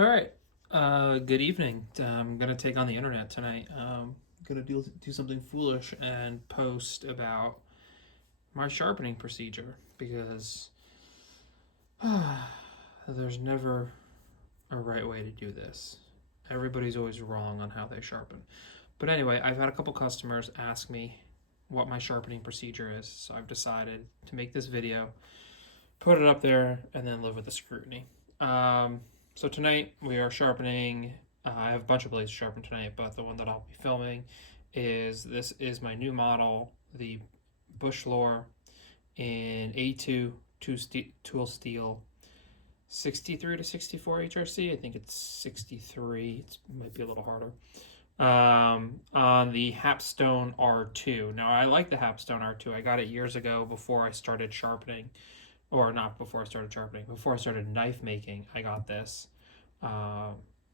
All right. Good evening. I'm gonna take on the internet tonight. Gonna do something foolish and post about my sharpening procedure because there's never a right way to do this. Everybody's always wrong on how they sharpen. But anyway, I've had a couple customers ask me what my sharpening procedure is, so I've decided to make this video, put it up there, and then live with the scrutiny. So tonight we are sharpening. I have a bunch of blades to sharpen tonight, but the one that I'll be filming is this is my new model, the Bush Lore in A2 tool steel, 63 to 64 HRC. I think it's 63. It might be a little harder. On the Hapstone R2. Now I like the Hapstone R2. I got it years ago before I started sharpening, or not before I started sharpening, before I started knife making. I got this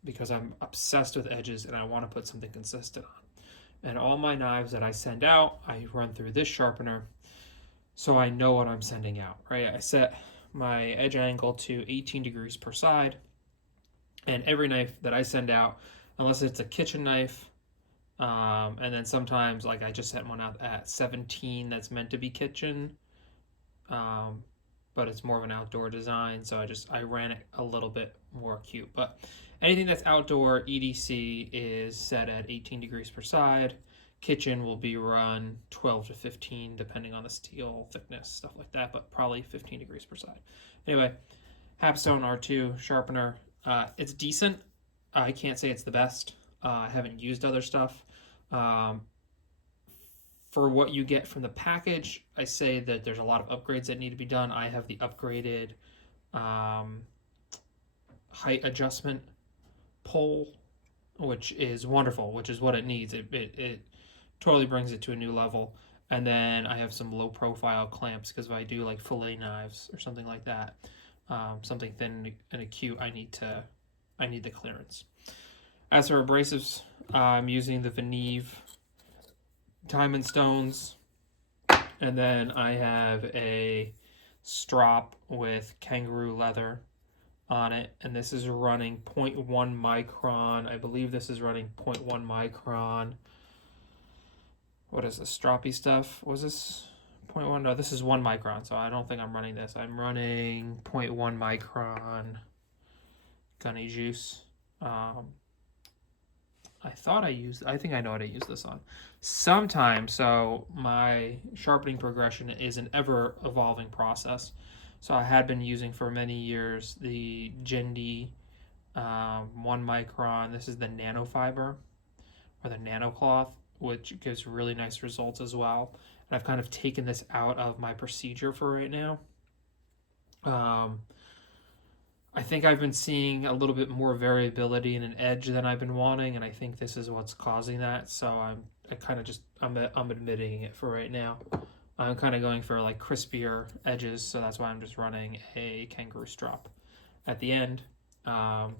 because I'm obsessed with edges and I want to put something consistent on. And all my knives that I send out, I run through this sharpener so I know what I'm sending out, right? I set my edge angle to 18 degrees per side, and every knife that I send out, unless it's a kitchen knife, and then sometimes like I just sent one out at 17 that's meant to be kitchen, but it's more of an outdoor design, so I ran it a little bit more acute. But anything that's outdoor EDC is set at 18 degrees per side. Kitchen will be run 12 to 15 depending on the steel thickness, stuff like that, but probably 15 degrees per side. Anyway, Hapstone R2 sharpener. It's decent. I can't say it's the best. I haven't used other stuff. For what you get from the package, I say that there's a lot of upgrades that need to be done. I have the upgraded height adjustment pole, which is wonderful, which is what it needs. It totally brings it to a new level. And then I have some low profile clamps because if I do like fillet knives or something like that, something thin and acute, I need the clearance. As for abrasives, I'm using the Veneve Diamond Stones, and then I have a strop with kangaroo leather on it, and this is running 0.1 micron. I believe this is running 0.1 micron. What is this stroppy stuff? Was this 0.1? No, this is 1 micron, so I don't think I'm running this. I'm running 0.1 micron gunny juice. I think I know how to use this on. Sometimes, so my sharpening progression is an ever evolving process. So I had been using for many years the Jindy 1 micron. This is the nanofiber or the nano cloth, which gives really nice results as well. And I've kind of taken this out of my procedure for right now. I think I've been seeing a little bit more variability in an edge than I've been wanting, and I think this is what's causing that. So I'm admitting it for right now. I'm kind of going for like crispier edges, so that's why I'm just running a kangaroo strop at the end. And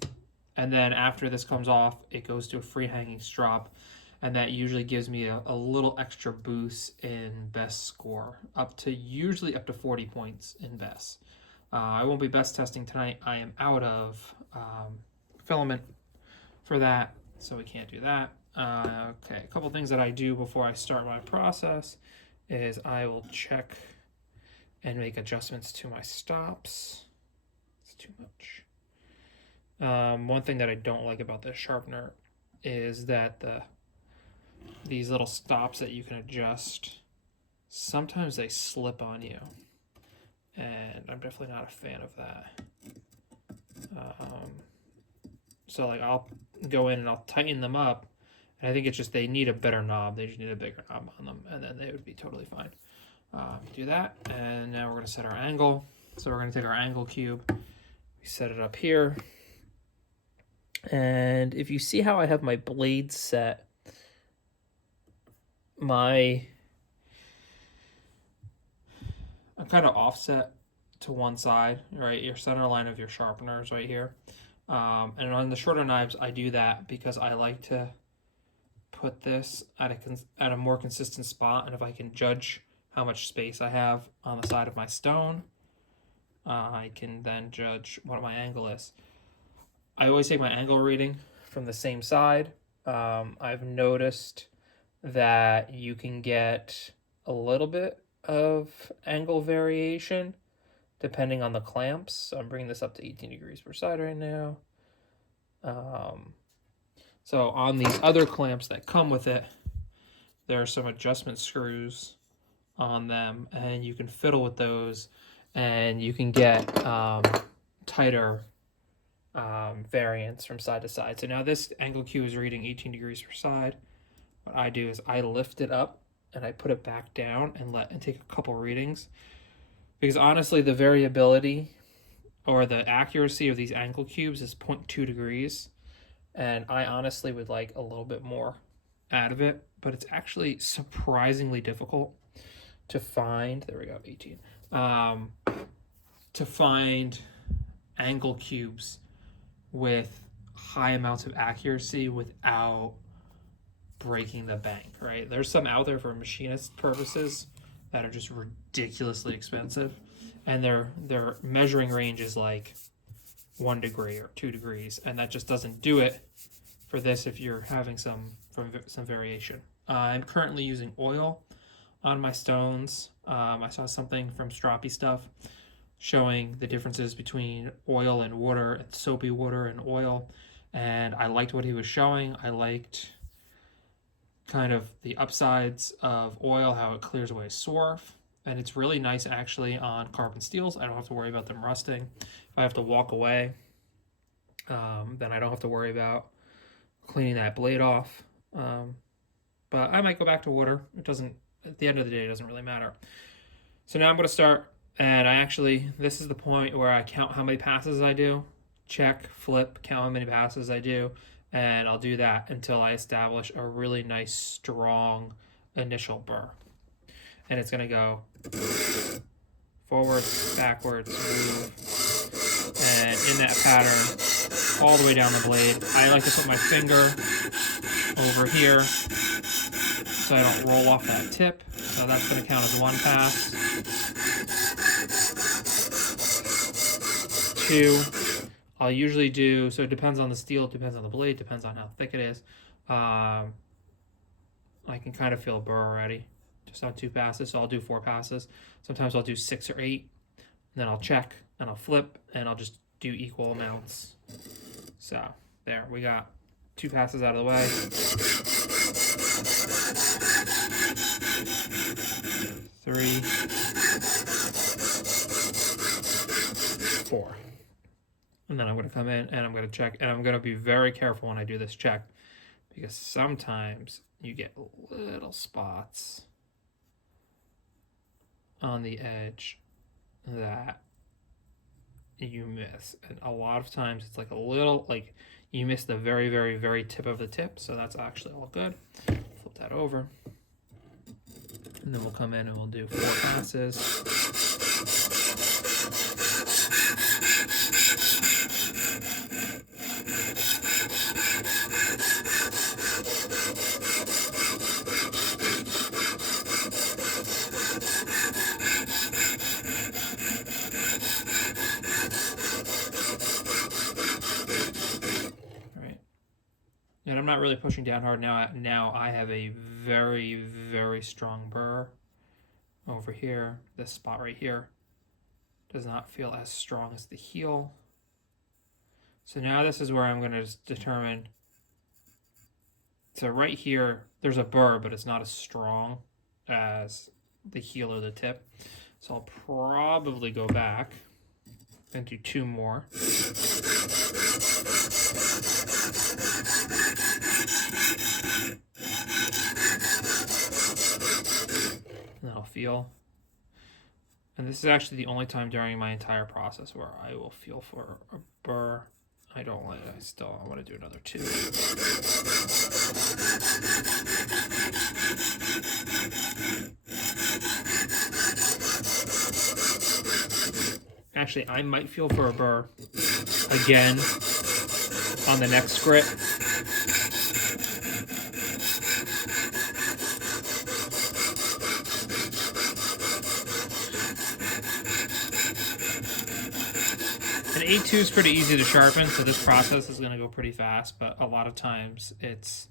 then after this comes off, it goes to a free hanging strop, and that usually gives me a little extra boost in best score, usually up to 40 points in best. I won't be best testing tonight. I am out of filament for that, so we can't do that. Okay, a couple things that I do before I start my process is I will check and make adjustments to my stops. It's too much. One thing that I don't like about this sharpener is that these little stops that you can adjust, sometimes they slip on you. And I'm definitely not a fan of that. So like I'll go in and I'll tighten them up, and I think it's just they need a better knob. They just need a bigger knob on them, and then they would be totally fine. Do that, and now we're going to set our angle. So we're going to take our angle cube, we set it up here, and if you see how I have my blade set, I'm kind of offset to one side, right? Your center line of your sharpener is right here. And on the shorter knives, I do that because I like to put this at a more consistent spot. And if I can judge how much space I have on the side of my stone, I can then judge what my angle is. I always take my angle reading from the same side. I've noticed that you can get a little bit of angle variation depending on the clamps. So I'm bringing this up to 18 degrees per side right now. So on these other clamps that come with it, there are some adjustment screws on them, and you can fiddle with those, and you can get tighter variance from side to side. So now this angle cube is reading 18 degrees per side. What I do is I lift it up and I put it back down and take a couple readings, because honestly the variability or the accuracy of these angle cubes is 0.2 degrees, and I honestly would like a little bit more out of it, but it's actually surprisingly difficult to find. There we go, 18. To find angle cubes with high amounts of accuracy without breaking the bank, right? There's some out there for machinist purposes that are just ridiculously expensive, and their measuring range is like 1 degree or 2 degrees, and that just doesn't do it for this if you're having some variation. I'm currently using oil on my stones. I saw something from Stroppy Stuff showing the differences between oil and water, and soapy water and oil, and I liked what he was showing. I liked kind of the upsides of oil, how it clears away swarf, and it's really nice actually on carbon steels. I don't have to worry about them rusting. If I have to walk away, then I don't have to worry about cleaning that blade off. But I might go back to water. It doesn't, at the end of the day, it doesn't really matter. So now I'm going to start, and this is the point where I count how many passes I do, check, flip, count how many passes I do, and I'll do that until I establish a really nice, strong initial burr. And it's going to go forward, backwards, move, and in that pattern, all the way down the blade. I like to put my finger over here so I don't roll off that tip. So that's going to count as 1 pass. 2. I'll usually do, so it depends on the steel, it depends on the blade, depends on how thick it is. I can kind of feel a burr already, just on 2 passes, so I'll do 4 passes. Sometimes I'll do 6 or 8, and then I'll check, and I'll flip, and I'll just do equal amounts. So, there, we got 2 passes out of the way. 3, 4. And then I'm going to come in and I'm going to check, and I'm going to be very careful when I do this check, because sometimes you get little spots on the edge that you miss. And a lot of times it's like a little, like you miss the very, very, very tip of the tip. So that's actually all good. Flip that over. And then we'll come in and we'll do 4 passes. And I'm not really pushing down hard now. Now I have a very, very strong burr over here. This spot right here does not feel as strong as the heel. So now this is where I'm going to determine. So right here, there's a burr, but it's not as strong as the heel or the tip. So I'll probably go back and do 2 more. And that'll feel. And this is actually the only time during my entire process where I will feel for a burr. I don't like it. I want to do another 2. Actually, I might feel for a burr again on the next grit. And A2 is pretty easy to sharpen, so this process is going to go pretty fast, but a lot of times it's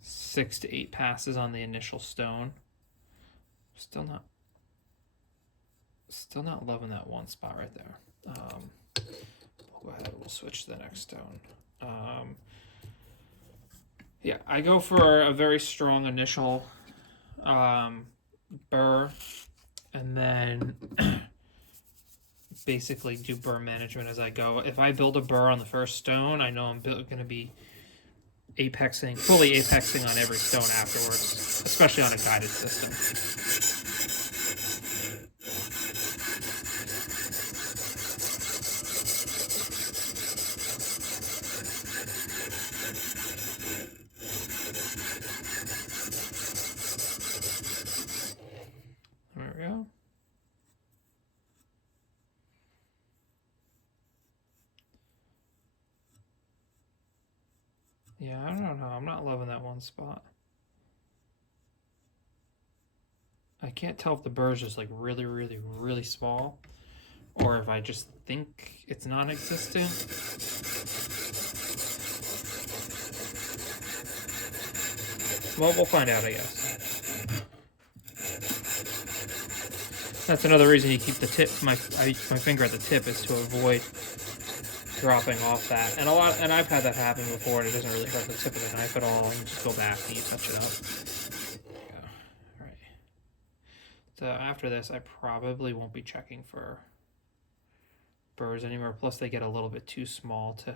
6 to 8 passes on the initial stone. Still not loving that one spot right there. We'll go ahead, we'll switch to the next stone. Yeah, I go for a very strong initial burr, and then basically do burr management as I go. If I build a burr on the first stone, I know I'm going to be fully apexing on every stone afterwards, especially on a guided system. There we go. Yeah, I don't know. I'm not loving that one spot. I can't tell if the burr is just like really, really, really small, or if I just think it's non-existent. Well, we'll find out, I guess. That's another reason you keep the tip, my finger at the tip, is to avoid dropping off that. And I've had that happen before, and it doesn't really hurt the tip of the knife at all. And you just go back and you touch it up. There you go. All right. So after this, I probably won't be checking for burrs anymore. Plus, they get a little bit too small to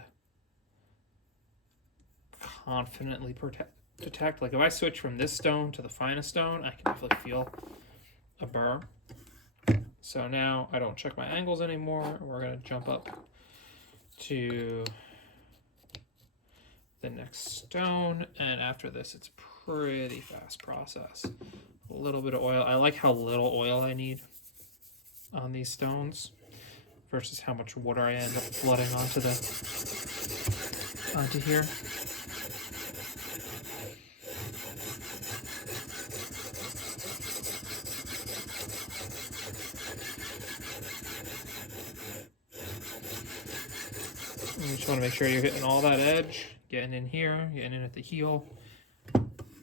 confidently detect. Like if I switch from this stone to the finest stone, I can definitely feel a burr. So now I don't check my angles anymore. We're going to jump up to the next stone, and after this it's a pretty fast process. A little bit of oil. I like how little oil I need on these stones versus how much water I end up flooding onto here. You just want to make sure you're hitting all that edge, getting in here, getting in at the heel,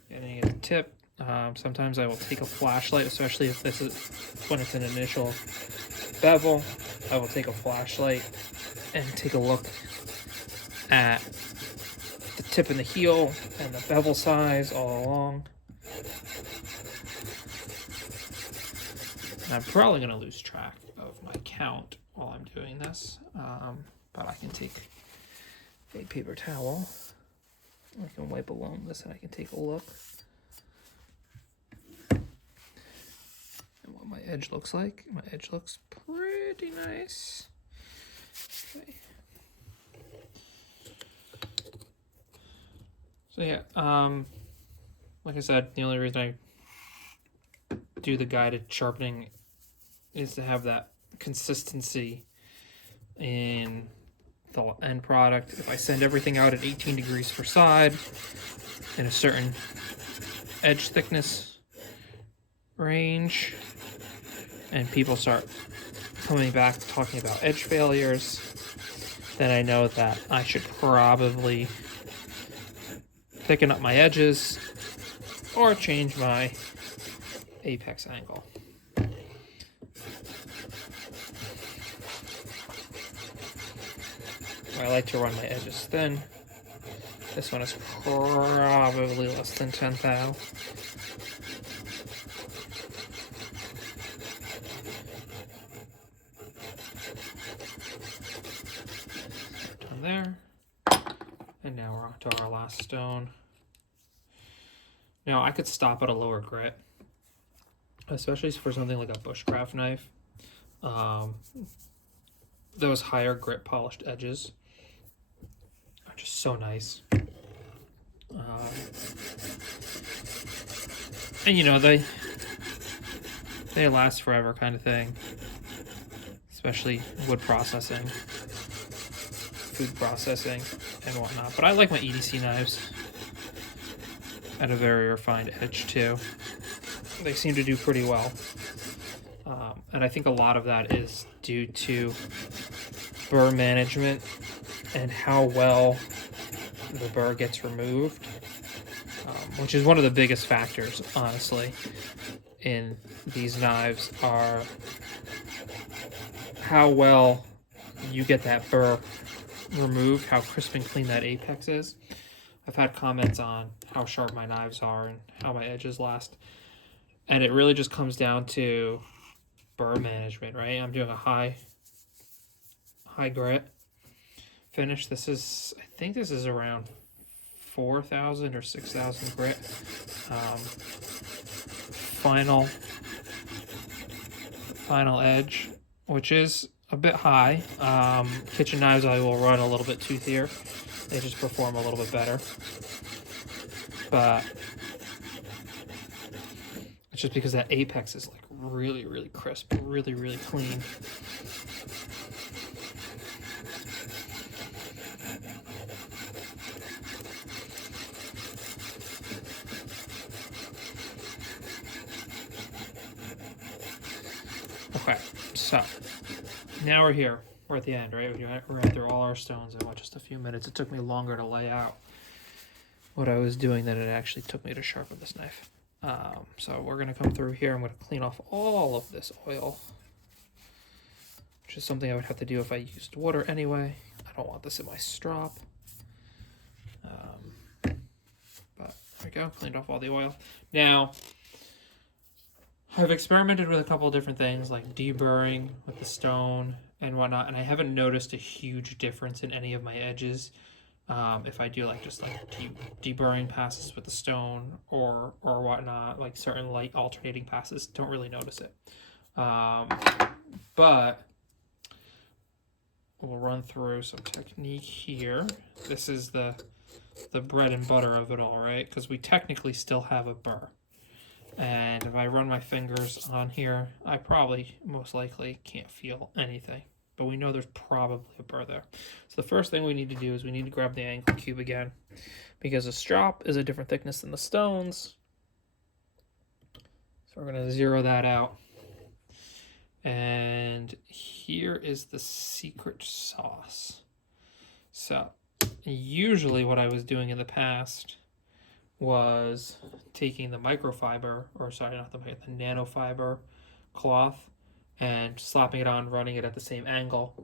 getting in at the tip. Sometimes I will take a flashlight, especially if this is when it's an initial bevel. I will take a flashlight and take a look at the tip and the heel and the bevel size all along. And I'm probably going to lose track of my count while I'm doing this. But I can take a paper towel. I can wipe along this and I can take a look at what my edge looks like. My edge looks pretty nice. Okay. So yeah, like I said, the only reason I do the guided sharpening is to have that consistency in the end product. If I send everything out at 18 degrees per side in a certain edge thickness range, and people start coming back talking about edge failures, then I know that I should probably thicken up my edges or change my apex angle. I like to run my edges thin. This one is probably less than 10 thou. Done there. And now we're on to our last stone. Now I could stop at a lower grit, especially for something like a bushcraft knife. Those higher grit polished edges are just so nice. And you know, they last forever kind of thing, especially wood processing, food processing, and whatnot. But I like my EDC knives at a very refined edge too. They seem to do pretty well. And I think a lot of that is due to burr management and how well the burr gets removed, which is one of the biggest factors, honestly, in these knives, are how well you get that burr removed, how crisp and clean that apex is. I've had comments on how sharp my knives are and how my edges last, and it really just comes down to burr management, right? I'm doing a high grit finish. This is, I think this is around 4,000 or 6,000 grit. Final edge, which is a bit high. Kitchen knives I will run a little bit toothier. They just perform a little bit better. But it's just because that apex is like really, really crisp, really, really clean. Okay, so now we're here. We're at the end, right? We ran through all our stones in what, just a few minutes. It took me longer to lay out what I was doing than it actually took me to sharpen this knife. So we're going to come through here. I'm going to clean off all of this oil, which is something I would have to do if I used water anyway. I don't want this in my strop. But there we go, cleaned off all the oil. Now, I've experimented with a couple of different things like deburring with the stone and whatnot, and I haven't noticed a huge difference in any of my edges. If I do just deburring passes with the stone or whatnot, like certain light alternating passes, don't really notice it. But we'll run through some technique here. This is the bread and butter of it all, right? Because we technically still have a burr. And if I run my fingers on here, I probably most likely can't feel anything. But we know there's probably a burr there. So the first thing we need to do is we need to grab the angle cube again, because the strop is a different thickness than the stones. So we're going to zero that out. And here is the secret sauce. So usually what I was doing in the past was taking the microfiber, or sorry, not the nanofiber cloth, and slapping it on, running it at the same angle,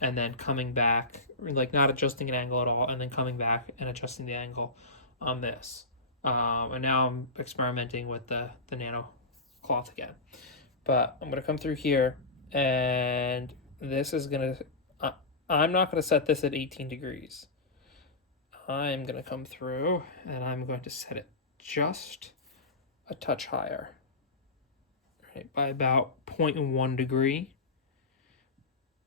and then coming back, like not adjusting an angle at all, and then coming back and adjusting the angle on this. And now I'm experimenting with the nano cloth again. But I'm going to come through here, and this is going to, I'm not going to set this at 18 degrees. I'm going to come through, and I'm going to set it just a touch higher, right, by about 0.1 degree,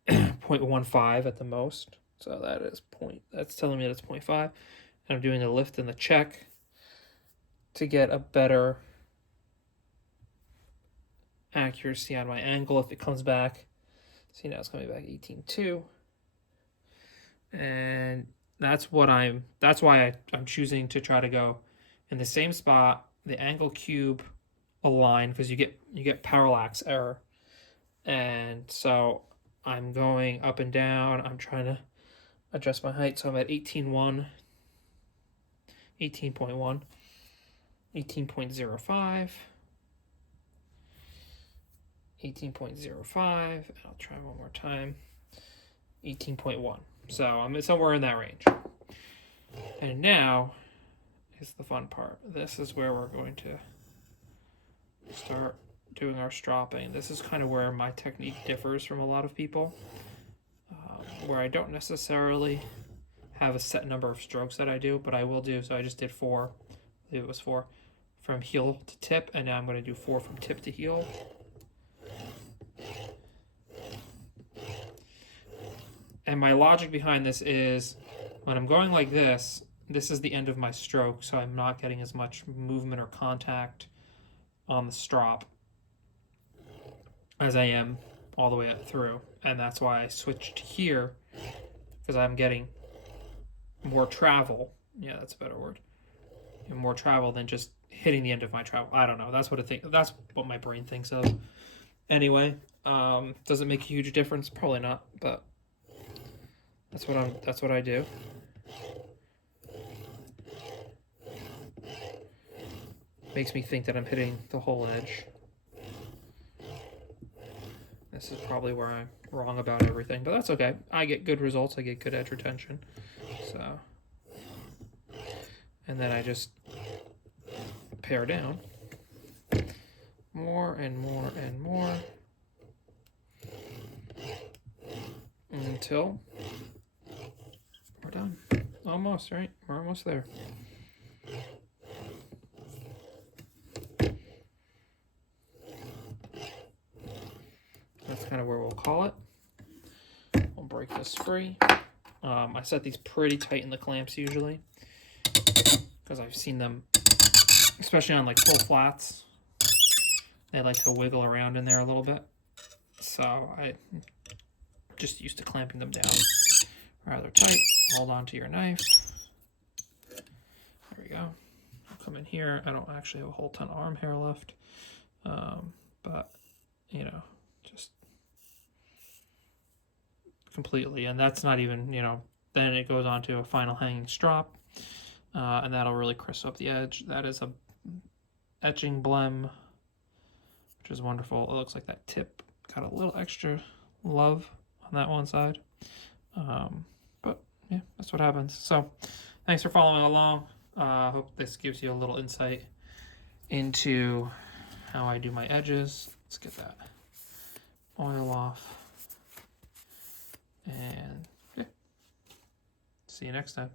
0.15 at the most. So that is that's telling me that's 0.5. And I'm doing a lift and the check to get a better accuracy on my angle if it comes back. See, now it's coming back 18.2. And that's why I'm choosing to try to go in the same spot, the angle cube align, because you get parallax error. And so I'm going up and down. I'm trying to adjust my height, so I'm at 18.1, 18.1, 18.05, 18.05, and I'll try one more time, 18.1. So I'm somewhere in that range. And now is the fun part. This is where we're going to start doing our stropping. This is kind of where my technique differs from a lot of people, where I don't necessarily have a set number of strokes that I do, but I will do. So I just did 4. I believe it was 4 from heel to tip, and now I'm going to do 4 from tip to heel. And my logic behind this is, when I'm going like this, this is the end of my stroke, so I'm not getting as much movement or contact on the strop as I am all the way up through. And that's why I switched here, because I'm getting more travel. Yeah, that's a better word. More travel than just hitting the end of my travel. I don't know. That's what my brain thinks of. Anyway, does it make a huge difference? Probably not, but That's what I do. Makes me think that I'm hitting the whole edge. This is probably where I'm wrong about everything, but that's okay. I get good results. I get good edge retention. So, and then I just pare down more and more and more until we're done. Almost, right? We're almost there. That's kind of where we'll call it. We'll break this free. I set these pretty tight in the clamps usually because I've seen them, especially on like full flats, they like to wiggle around in there a little bit. So I just used to clamping them down rather tight. Hold on to your knife. There we go. I'll come in here. I don't actually have a whole ton of arm hair left, but you know, just completely. And that's not even, you know, then it goes on to a final hanging strop, and that'll really crisp up the edge. That is a etching blem, which is wonderful. It looks like that tip got a little extra love on that one side. But yeah, that's what happens. So thanks for following along. I hope this gives you a little insight into how I do my edges. Let's get that oil off. And yeah, see you next time.